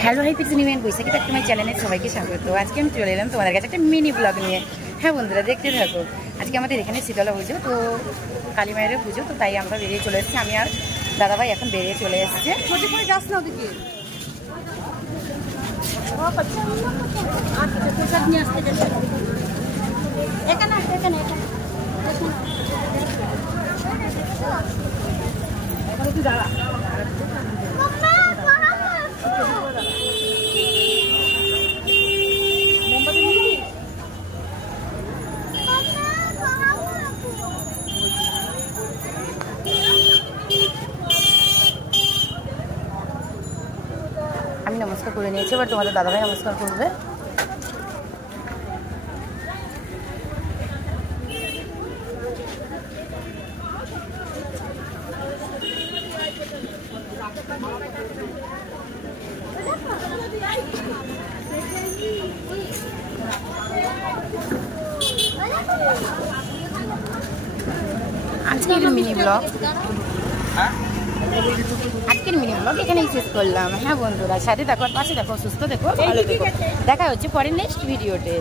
Hello hi pics new and Baishakhi back to my চ্যানেলে সবাইকে স্বাগত। আজকে আমি চলে এলাম তোমাদের কাছে একটা মিনি ব্লগ নিয়ে। হ্যাঁ বন্ধুরা, দেখতে থাকো। আজকে আমাদের এখানে শীতলা পুজো, তো কালী মায়ের পুজো, তো তাই আমরা বেরিয়ে চলে এসেছি। আমি আর দাদাভাই এখন বেরিয়ে চলে এসেছে। যাস না ওদিকে, প্রসাদ নিয়ে আসতে এখানে এখানে তুই দাঁড়া। আমি নমস্কার করে নিয়েছি, এবার তোমাদের দাদাভাই নমস্কার করবে। আজকের মিনি ব্লগ এখানেই শেষ করলাম। হ্যাঁ বন্ধুরা, সাথে দেখো, পাশে দেখো, সুস্থ দেখো, ভালো দেখো। দেখা হচ্ছে পরে নেক্সট ভিডিওতে।